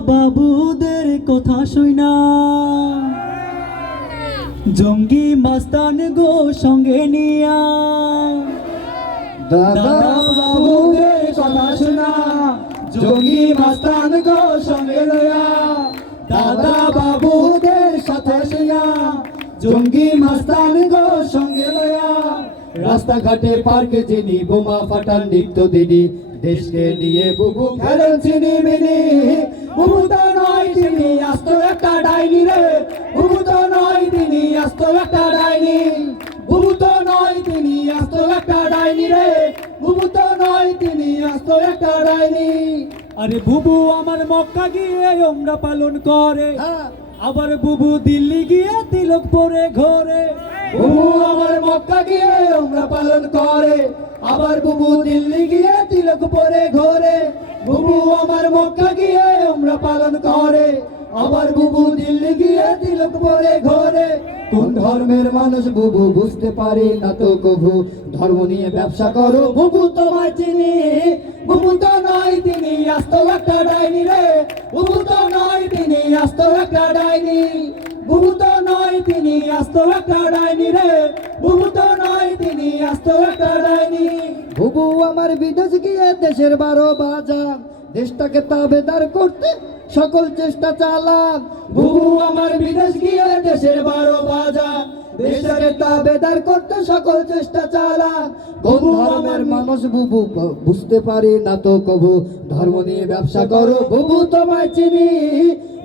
বাবুদের কথা শুনা জঙ্গি মাস্তান গো সঙ্গে নিয়া দাদা বাবুদের কথা শুনা জঙ্গি মাস্তান গো সঙ্গে লয়া দাদা বাবুদের সাথে শুয়া জঙ্গি মাস্তান গো সঙ্গে লয়া রাস্তাঘাটে পার্কে যিনি বোমা ফাটান নিত্য দিনী দেশকে নিয়ে বুবু খেলেন চিনিমিনি বুবু তো নয় তিনি আস্ত একটা ডাইনি রে বুবু তো নয় তিনি আস্ত একটা ডাইনি বুবু তো নয় তিনি আস্ত একটা ডাইনি রে বুবু তো নয় তিনি আস্ত একটা ডাইনি আরে বুবু আমার মক্কা গিয়ে ওমরা পালন করে আবার বুবু দিল্লি গিয়ে তিলক পরে ঘরে বুবু আমার মক্কা গিয়ে ওমরা পালন করে আবার বুবু দিল্লি গিয়ে তিলক পরে ঘরে বুবু আমার মক্কা গিয়ে ওমরা পালন করে আবার বুবু দিল্লি গিয়ে তিলক পরে ঘরে কোন ধর্মের মানুষ বুবু বুঝতে পারে না তো কভু ধর্ম নিয়ে ব্যবসা করো বুবু তোমায় চিনি বুবু তো নয় তিনি আস্ত একটা ডাইনি রে বুবু তো নয় তিনি আস্ত একটা ডাইনি বুবু তো নয় তিনি আস্ত একটা ডাইনি রে বুবু তো নয় তিনি আস্ত একটা ডাইনি বুবু আমার বিদেশ গিয়ে দেশের 12 বাজান দেশটাকে তাবেদার করতে সকল চেষ্টা চালান বুবু আমার বিদেশ গিয়ে দেশের 12 বাজান দেশটাকে তাবেদার করতে সকল চেষ্টা চালান কোন ধর্মের মানুষ বুবু বুঝতে পারি না তো কবু ধর্ম নিয়ে ব্যবসা করো বুবু তোমায় চিনি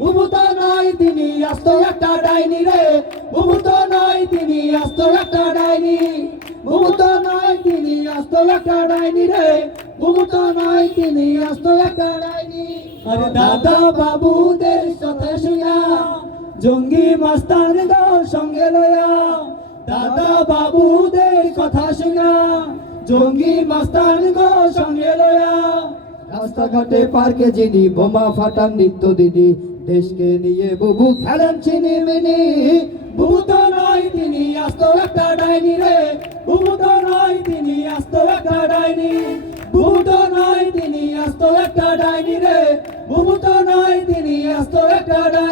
বুবু তো নয় তিনি আস্ত একটা ডাইনি রে বুবু তো নয় তিনি আস্ত একটা ডাইনি বুবু তো নয় তিনি আস্ত একটা ডাইনি রে বুবু তো নয় তিনি আস্ত একটা ডাইনি আরে দাদা বাবুদের সাথে শুয়া জঙ্গি মাস্তান গো সঙ্গে লয়া দাদা বাবুদের কথা শুনা জঙ্গি মাস্তান গো সঙ্গে লয়া রাস্তাঘাটে পার্কে যিনি বোমা ফাটান নিত্য দিনী দেশকে নিয়ে বুবু খেলেন চিনিমিনি বুবু তো নয় তিনি আস্ত একটা ডাইনি রে বুবু তো নয় তিনি আস্ত একটা ডাইনি বুবু তো নয় তিনি আস্ত একটা ডাইনি রে বুবু তো নয় তিনি আস্ত একটা ডাইনি